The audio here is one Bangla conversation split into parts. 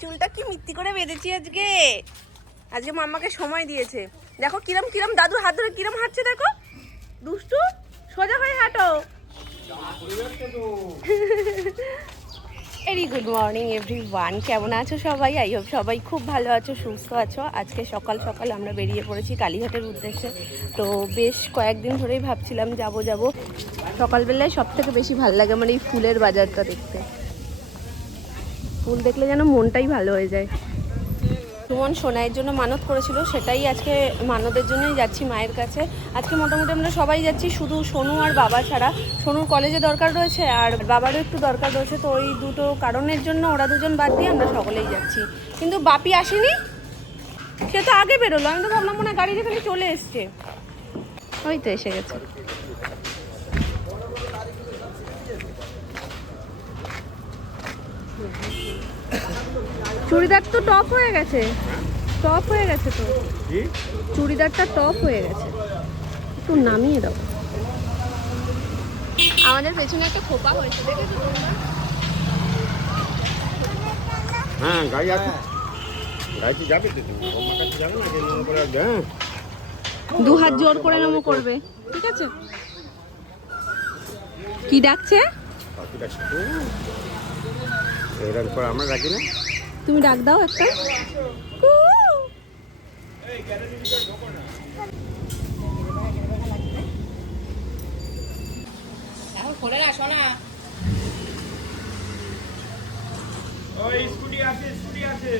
চুলটা কি মিত্তি করে বেঁধেছি আজকে? আজকে মাম্মাকে সময় দিয়েছে। দেখো কিরম কিরম দাদুর হাত ধরে কিরম হাঁটছে দেখো। দুষ্টু, সোজা হয়ে হাঁটো। Very good morning everyone কেমন আছো সবাই? আই হোপ সবাই খুব ভালো আছো, সুস্থ আছো। আজকে সকাল সকাল আমরা বেরিয়ে পড়েছি কালীঘাটের উদ্দেশ্যে। তো বেশ কয়েকদিন ধরেই ভাবছিলাম যাব যাব। সকালবেলায় সব থেকে বেশি ভালো লাগে আমার এই ফুলের বাজারটা দেখতে। ফুল দেখলে যেন মনটাই ভালো হয়ে যায়। সুমন সোনাইয়ের জন্য মানত করেছিল সেটাই আজকে মানতের জন্যই যাচ্ছি মায়ের কাছে। আজকে মোটামুটি আমরা সবাই যাচ্ছি শুধু সোনু আর বাবা ছাড়া। সোনুর কলেজে দরকার রয়েছে আর বাবারও একটু দরকার রয়েছে তো ওই দুটো কারণের জন্য ওরা দুজন বাদ দিয়ে আমরা সকলেই যাচ্ছি। কিন্তু বাপি আসেনি? সে তো আগে বেরোলো আমি তো ভাবলাম মনে হয় গাড়ি যেখানে চলে এসছে। ওই তো এসে গেছে। চুড়িদার তো টপ হয়ে গেছে। টপ হয়ে গেছে তো। কি? চুড়িদারটা টপ হয়ে গেছে। একটু নামিয়ে দাও। আমাদের পেছনে একটা খোপা হয়েছে দেখেছ তোমরা? হ্যাঁ গাড়ি আছে। গাড়িতে যাবে তো? তুমি আমার কাছে যাবে না? যে নিয়ম করে হ্যাঁ? দু হাত জোর করে নমো করবে ঠিক আছে? কি ডাকছে? পাখি ডাকছে তো। এরকম করে আমরা ডাকি না। তুমি ডাক দাও একটা। স্কুটি আছে স্কুটি আছে।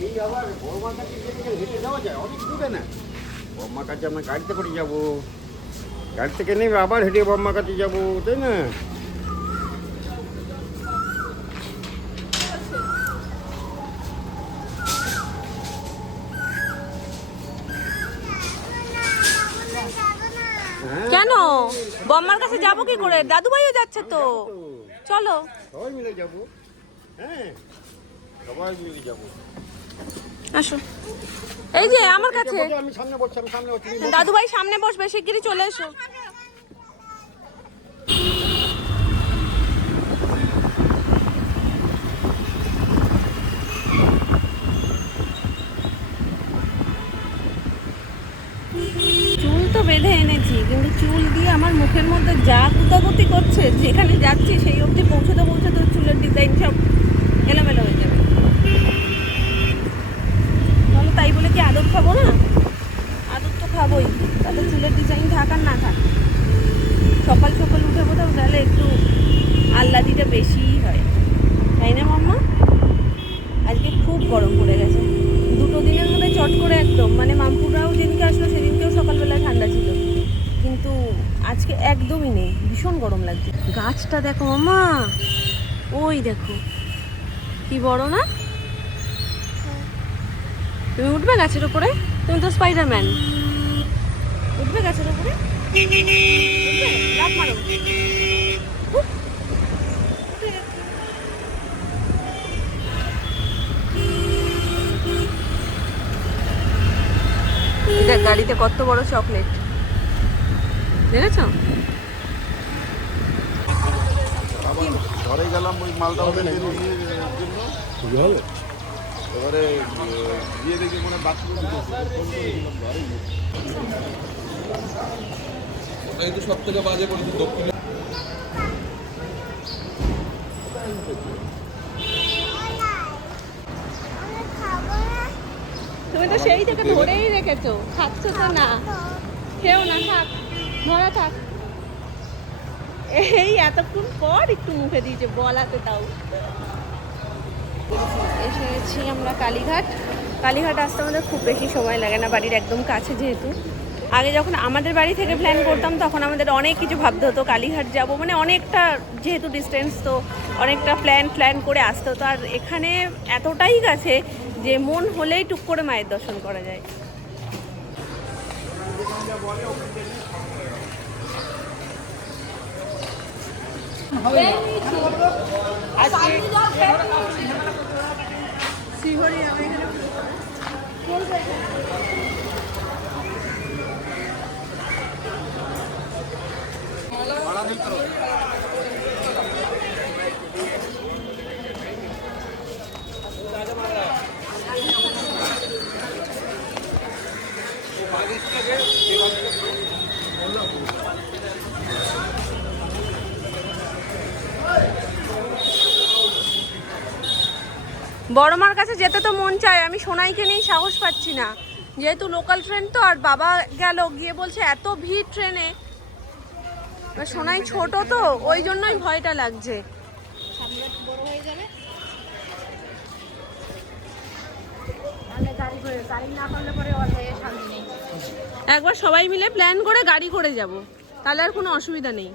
এই আবার কাছে হেঁটে যাওয়া যায় অনেক দূরে না। বড়মার কাছে আমরা গাড়িতে করে যাব। গাড়ি থেকে নেবে আবার হেঁটে বড়মার কাছে যাব তাই না হ্যাঁ, কেন? বম্মার কাছে যাব কি করে? দাদু ভাইও যাচ্ছে তো। চলো। সবাই মিলে যাব। হ্যাঁ সবাই মিলে যাব। আসো। এই যে আমার কাছে। দাদু ভাই সামনে বসবে শিগগিরই চলে এসো চুল তো বেঁধে এনেছি, কিন্তু চুল দিয়ে আমার মুখের মধ্যে যা কুতাকুতি করছে, যেখানে যাচ্ছি সেই অবধি পৌঁছতে পৌঁছতে চুলের ডিজাইন সব এলোমেলো হয়ে যাবে। তাহলে তাই বলে কি আদর খাব না? আদর তো খাবোই তাহলে চুলের ডিজাইন থাক আর না থাক। সকাল সকাল উঠে কোথাও তাহলে একটু আহ্লাদিটা বেশিই হয়। তাই না মাম্মা? আজকে খুব গরম পড়ে গেছে। দুটো দিনের মধ্যে চট করে একদম মানে মামপুরাও যেদিনকে আসলো সেদিনকেও সকালবেলায় ঠান্ডা ছিল। কিন্তু আজকে একদমই নেই, ভীষণ গরম লাগছে। গাছটা দেখো মামা, ওই দেখো। কি বড় না? তুমি উঠবে গাছের উপরে? তুমি তো স্পাইডারম্যান উঠবে গাছের উপরে? উঠবে? দেখ, গাড়িতে কত বড় চকলেট দেখেছ? ঘরে গেলাম ওই জন্য হবে এবারে গিয়ে দেখি মনে বাথরুম ওটাই তো সব বাজে করেছে দক্ষিণে তুমি তো সেই থেকে ধরেই রেখেছো। খাচ্ছ তো না। খেও না থাক। ধরা থাক। এই এতক্ষণ পর একটু মুখে দিয়েছে বলাতে তাও এসে গেছি আমরা কালীঘাট। কালীঘাট আসতে আমাদের খুব বেশি সময় লাগে না বাড়ির একদম কাছে যেহেতু। আগে যখন আমাদের বাড়ি থেকে প্ল্যান করতাম, তখন আমাদের অনেক কিছু ভাবতে হতো, কালীঘাট যাব মানে অনেকটা যেহেতু ডিস্টেন্স তো অনেকটা প্ল্যান প্ল্যান করে আসতে হতো। আর এখানে এতটাই কাছে যে মন হলেই টুক করে মায়ের দর্শন করা যায়। আমি এখানে বড়মার কাছে যেতে তো মন চায়, আমি সোনাইকে নিয়ে সাহস পাচ্ছি না। যেহেতু লোকাল ট্রেন তো, আর বাবা গেল, গিয়ে বলছে, এত ভিড় ট্রেনে সোনাই ছোট তো, ওই জন্যই ভয়টা লাগছে। একবার সবাই মিলে প্ল্যান করে গাড়ি করে যাব, তাহলে আর কোনো অসুবিধা নেই।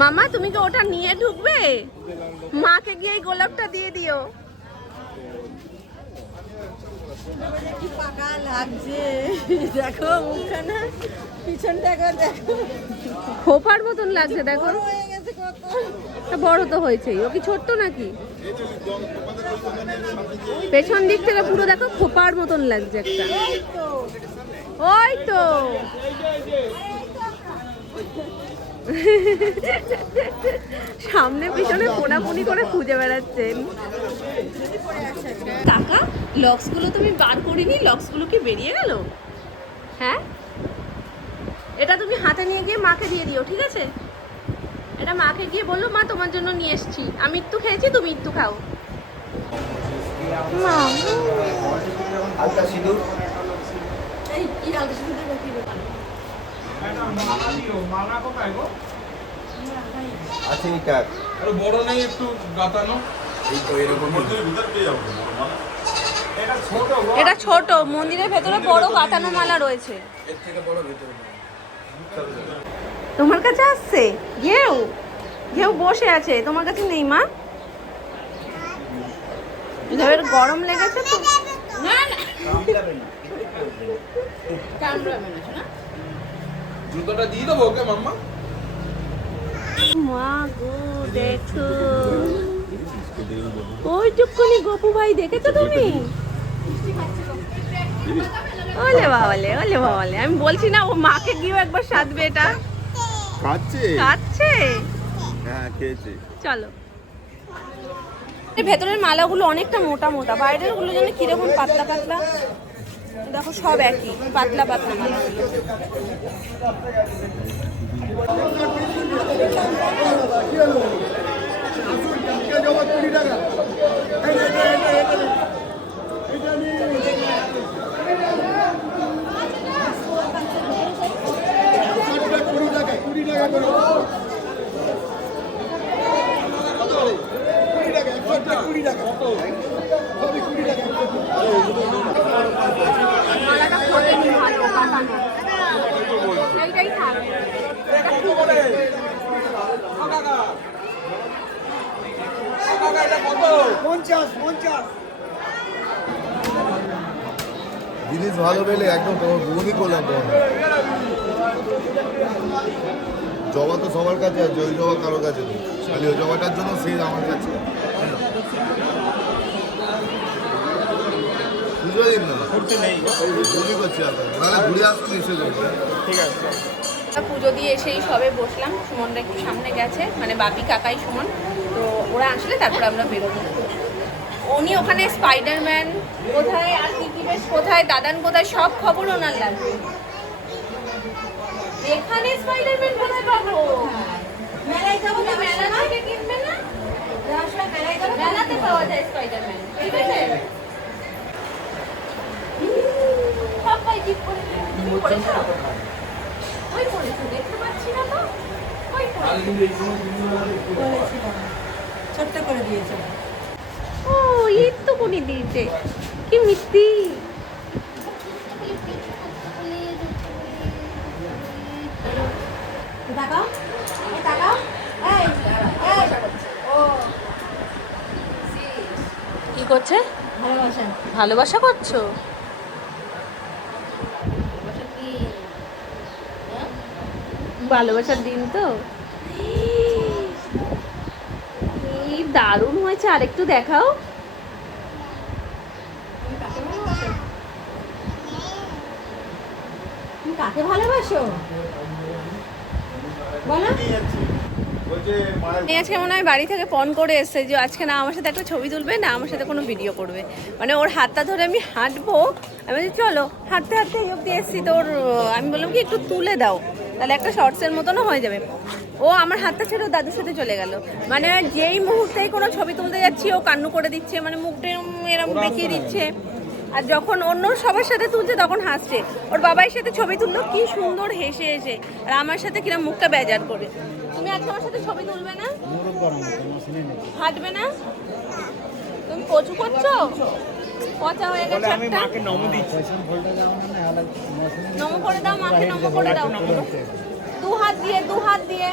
মামা, তুমি কি ওটা নিয়ে ঢুকবে? মাকে গিয়ে এই গোলাপটা দিয়ে দিও। কি পাকা লাগছে দেখো। মুখখানা পিছনটা দেখো খোপার মতন লাগছে দেখো বড় তো হয়েছেই। ও কি ছোট্ট নাকি? পেছন দিক থেকে পুরো দেখো খোপার মতন লাগছে একটা। ওই তো। সামনে পিছনে কোনাকুনি করে খুঁজে বেড়াচ্ছেন কাকা লক্সগুলো তুমি বার করিনি? লক্সগুলো কি বেরিয়ে গেল? হ্যাঁ। এটা তুমি হাতে নিয়ে গিয়ে মাকে দিয়ে দিও ঠিক আছে? এটা মাকে গিয়ে বলল মা তোমার জন্য নিয়ে এসেছি। আমি একটু খেয়েছি তুমি একটু খাও। মা এটা আরে বড় নেই একটু গাতানো। এই তো এরকম মন্দিরের ভিতর পেয়ে যাব? এটা ছোট মন্দিরের ভেতরে বড় কাতানো মালা রয়েছে। এর থেকে বড় ভেতরে তোমার কাছে আসছে? ঘেউ? ঘেউ বসে আছে তোমার কাছে নেই মা? ঘেউয়ের গরম লেগেছে তো? জুতোটা দিয়ে দেবো ওকে মাম্মা? মা গো দেখো। ওইটুকুনি গপু ভাই দেখেছ তুমি? ওলে বাবালে ওলে বাবালে আমি বলছি না ও মাকে গিয়েও একবার সাধবে এটা। খাচ্ছে? খাচ্ছে? হ্যাঁ খেয়েছে। চলো। এর ভেতরের মালাগুলো অনেকটা মোটা মোটা। বাইরেরগুলো যেন কীরকম পাতলা পাতলা। দেখো সব একই পাতলা পাতলা মালাগুলো মালাটা ফোটেনি ভালো কাটানো এইটাই থাক এটা খুব জিনিস ভালো পেলে একদম তোমার বমি করলাম তোমার জবা তো সবার কাছে আছে ওই জবা কারোর কাছে নেই। খালি ওই জবাটার জন্য সে আমার কাছে। বুঝতে পারি না? বমি করছি আপনার নাহলে ঘুরে আসতে নিশ্চয় করছি আমরা পুজো দিয়ে এসেই সবে বসলাম। সুমনরা একটু সামনে গেছে মানে বাপি কাকাই সুমন। তো ওরা আসলে তারপর আমরা বেরোবো। উনি ওখানে স্পাইডারম্যান কোথায় আর কি কি বেশ কোথায় দাদান কোথায় সব খবর ওনার লাগবে। এখানে স্পাইডারম্যান কোথায় পাবো? মেলায় যাব তুমি মেলা থেকে কিনবে না? মেলাতে পাওয়া যায় স্পাইডারম্যান ঠিক আছে? সবাই জিপ করে। ওই করেছ দেখতে পাচ্ছি না তো? ওই করেছ ছোট্ট করে দিয়েছে। ও এই তো কোনি দিয়েছে। কি মিষ্টি। তাকাও এই তাকাও। এই এই। ও। কি করছে? ভালোবাসা। ভালোবাসা করছ? ভালোবাসার দিন তো। এই দারুণ হয়েছে আরেকটু দেখাও। কাকে ভালোবাসো? বলো। আজকে মনে হয় বাড়ি থেকে ফোন করে এসছে যে আজকে না আমার সাথে একটা ছবি তুলবে না আমার সাথে কোনো ভিডিও করবে। মানে ওর হাতটা ধরে আমি হাঁটবো। আমি বলছি চলো হাঁটতে হাঁটতে অব্দি এসছি তো ওর আমি বললাম কি একটু তুলে দাও। তাহলে একটা শর্টসের মতনও হয়ে যাবে। ও আমার হাতটা ছেড়ে দাদুর সাথে চলে গেল। মানে যেই মুহূর্তেই কোনো ছবি তুলতে যাচ্ছি ও কান্নু করে দিচ্ছে মানে মুখটা এরম এরম বেঁকিয়ে দিচ্ছে। আর যখন অন্য সবার সাথে তুলছে তখন হাসছে। ওর বাবার সাথে ছবি তুললো কি সুন্দর হেসে হেসে। আর আমার সাথে কিরম মুখটা বেজার করে। তুমি আজকে আমার সাথে ছবি তুলবে না? হাঁটবে না? তুমি কচু করছ? পচা হয়ে গেছে একটা? নমো করে দাও মাকে নমো করে দাও দু হাত দিয়ে দু হাত দিয়ে।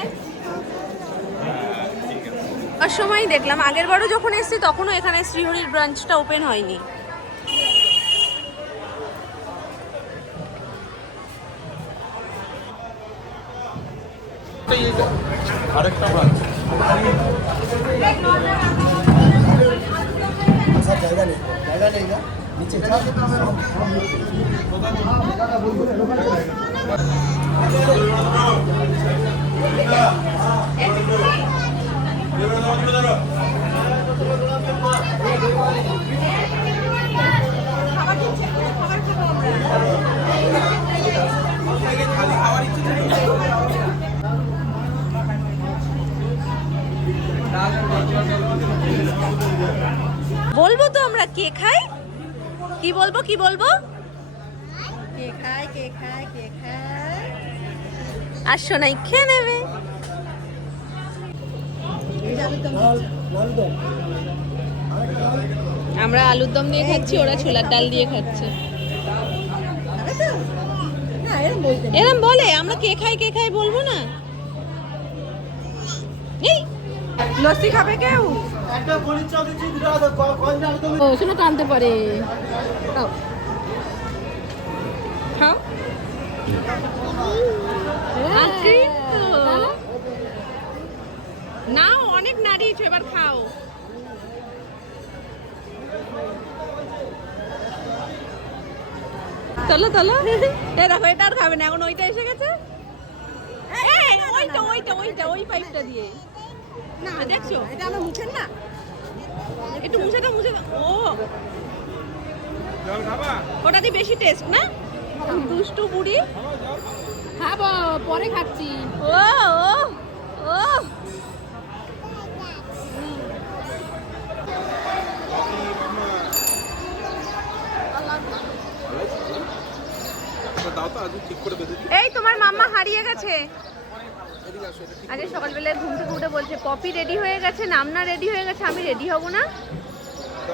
আর সময় দেখলাম আগের বারও যখন এসেছি তখনও এখানে শ্রীহরির ব্রাঞ্চটা ওপেন হয়নি। আরেকটা ব্রাঞ্চ বলব তো আমরা কে খাই কি বলব কি বলব? কে খায় কে খায় কে খায়? আর খেয়ে নেবে। আমরা আলুর দম দিয়ে খাচ্ছি ওরা ছোলার ডাল দিয়ে খাচ্ছে। এরম বলে আমরা কে খাই কে খাই বলব না? এই লস্যি খাবে কেউ? ও শুনে টানতে পারে। খাও। খাও। নাও অনেক নাড়িয়েছো এবার খাও। চলো চলো এ দেখো এটা আর খাবে না এখন ওইটা এসে গেছে? এই, ওইটা ওইটা ওইটা ওই পাইপটা দিয়ে। না দেখছ? এটা আমার মুখের না। একটু মুছে দাও মুছে দাও। ও। ওটা দিয়ে বেশি টেস্ট না? দুষ্টু বুড়ি খাব পরে খাচ্ছি। ও ও ও। এই তোমার মাম্মা হারিয়ে গেছে। আজকে সকালবেলায় ঘুম থেকে উঠে বলছে, পপি রেডি হয়ে গেছে নামনা রেডি হয়ে গেছে, আমি রেডি হব না।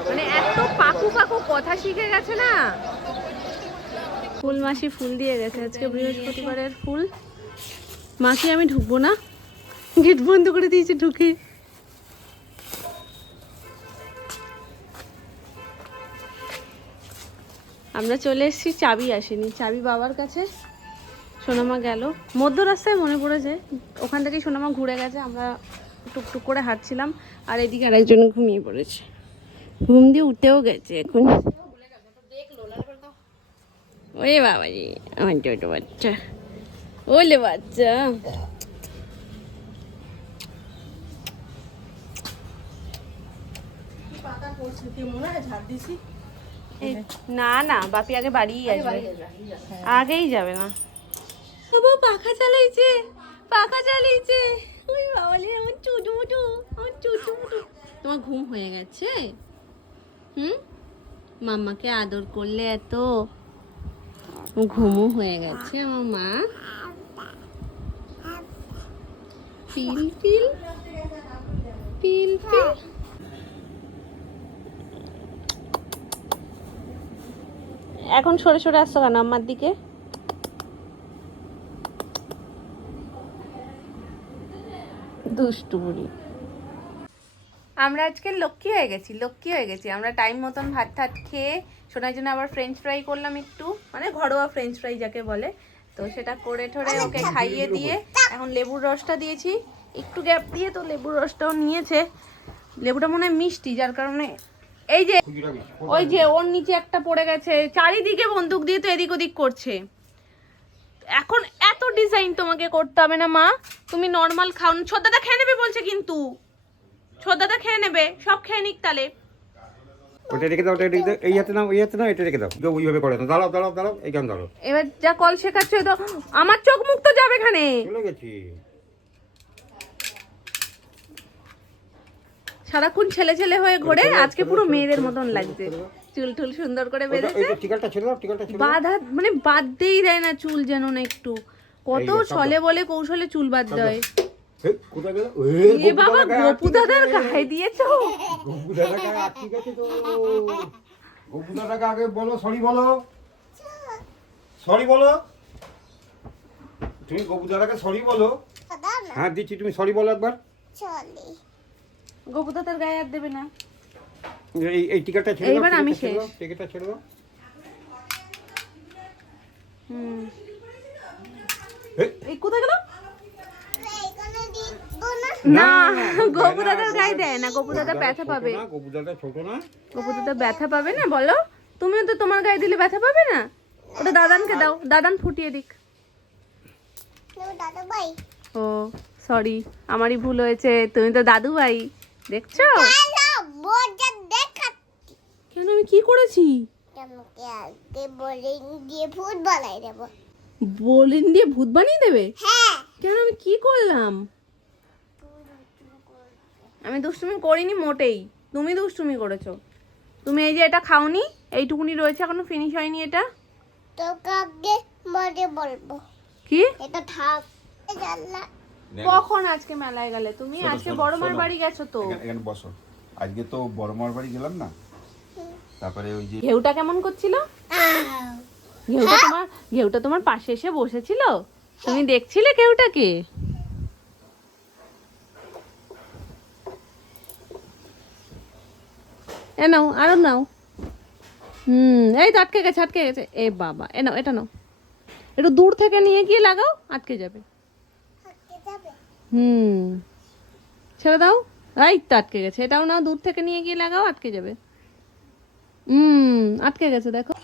মানে এত পাকু পাকু কথা শিখে গেছে না। ফুল মাসি ফুল দিয়ে গেছে, আজকে বৃহস্পতিবারের ফুল। মাসি আমি ঢুকবো না? গেট বন্ধ করে দিয়েছে ঢুকে। আমরা চলে এসেছি, চাবি আসেনি। চাবি বাবার কাছে। সোনামা গেল। মধ্য রাস্তায় মনে পড়েছে ওখান থেকেই সোনামা ঘুরে গেছে আমরা টুকটুক করে হাঁটছিলাম আর এদিকে আরেকজন ঘুমিয়ে পড়েছে। ঘুম দিয়ে উঠেও গেছে এখন। ওরে বাবাজি আমার ছোট বাচ্চা। ওলে বাচ্চা। না না বাপি আগে বাড়িই আসবে। আগেই যাবে না বাবা পাখা চালাইছে, পাখা চালিয়েছে। ওই বাবালে, আমার চুটু মুটু আমার চুটু মুটু তোমার ঘুম হয়ে গেছে? হুম? মাম্মাকে আদর করলে এত? ঘুমও হয়ে গেছে, আমার মা। পিল পিল পিল পিল। এখন সরে সরে আসছো কেন আমার দিকে? দুষ্টু বুড়ি আমরা আজকে লক্ষ্মী হয়ে গেছি, লক্ষ্মী হয়ে গেছি। আমরা টাইম মতন ভাত টাত খেয়ে শোনার জন্য আবার ফ্রেঞ্চ ফ্রাই করলাম একটু মানে ঘরোয়া ফ্রেঞ্চ ফ্রাই যাকে বলে। তো সেটা করে ঠরে ওকে খাইয়ে দিয়ে এখন লেবুর রসটা দিয়েছি। একটু গ্যাপ দিয়ে তো লেবুর রসটাও নিয়েছে। লেবুটা মনে হয় মিষ্টি, যার কারণে এই যে, ওই যে ওর নিচে একটা পড়ে গেছে। চারিদিকে বন্দুক দিয়ে তো এদিক ওদিক করছে। এখন এত ডিজাইন তোমাকে করতে হবে না মা। তুমি নর্মাল খাও। ছোদ্দাদা খেয়ে নেবে বলছে কিন্তু। ছোদ্দাদা খেয়ে নেবে সব খেয়ে নিক তাহলে। ওটা রেখে দাও ওটা রেখে দাও। এই হাতে নাও এই হাতে নাও এটা রেখে দাও। যে ওইভাবে করে না। দাঁড়াও দাঁড়াও দাঁড়াও এইখানে দাঁড়াও এবার যা কল শেখাচ্ছ তো আমার চোখ মুখ তো যাবে এখানে। চলে গেছি। সারাক্ষণ ছেলে ছেলে হয়ে ঘোরে আজকে পুরো মেয়েদের মতন লাগছে। চুল টুল সুন্দর করে বেঁধেছে। ওইটা টিকালটা ছেড়ে দাও টিকালটা ছেড়ে দাও। বাঁধা মানে বাঁধতেই দেয় না চুল যেন না একটু। কত ছলে বলে কৌশলে চুল বাদ দেয় এ, কোথায় গেল? এ বাবা গপু দাদার গায়ে দিয়েছ? গপু দাদাকে আটকে গেছে তো? গপু দাদাকে আগে বলো সরি বলো। সরি বলো। তুমি গপু দাদাকে সরি বলো। হ্যাঁ দিচ্ছি তুমি সরি বলো একবার। চলে। গপু দাদার গায়ে আর দেবে না। এই এই টিকাটা ছেড়ে দাও এইবার আমি শেষ। দাও, টিকাটা ছেড়ে দাও। হুম। এই। কোথায় গেল? না না না, গপু না, দাদার গায়ে দেয় না গপু দাদা ব্যথা পাবে না, দাদা ছোট না। গপু দাদা ব্যথা পাবে না বলো? তুমিও তো তোমার গায়ে দিলে ব্যথা পাবে না? ওটা দাদানকে দাও দাদান ফুটিয়ে দিক। ও সরি আমারই ভুল হয়েছে তুমি তো দাদু ভাই দেখছ বোঝা দেখা কেন আমি কি করেছি? তোমাকে আজকে বোলিং দিয়ে ফুট বানাই দেবো। বলিন দিয়ে ভূত বানিয়ে দেবে? হ্যাঁ। কেন আমি কি করলাম? আমি দুষ্টুমি করিনি মোটেই। তুমি দুষ্টুমি করেছ। তুমি এই যে এটা খাওনি এইটুকুনি রয়েছে এখনও ফিনিশ হয়নি এটা। তোকে আগে মজে বলব। কি? এটা থাক। জানলা। কখন আজকে মেলায় গেলে? তুমি আজকে বড় মার বাড়ি গেছো তো। এখানে বসো। আজকে তো বড় মার বাড়ি গেলাম না। তারপরে ওই যে ঘেউটা কেমন করছিল? ঘেউটা তোমার ঘেউটা তোমার পাশে এসে বসেছিল? তুমি দেখছিলে ঘেউটাকে এ নাও আরও নাও। হুম এই তো আটকে গেছে আটকে গেছে। এ বাবা এ নাও এটা নাও। একটু দূর থেকে নিয়ে গিয়ে লাগাও আটকে যাবে। হুম। ছেড়ে দাও। এই তো আটকে গেছে। এটাও না, দূর থেকে নিয়ে গিয়ে লাগাও, আটকে যাবে। হুম, আটকে গেছে, দেখো।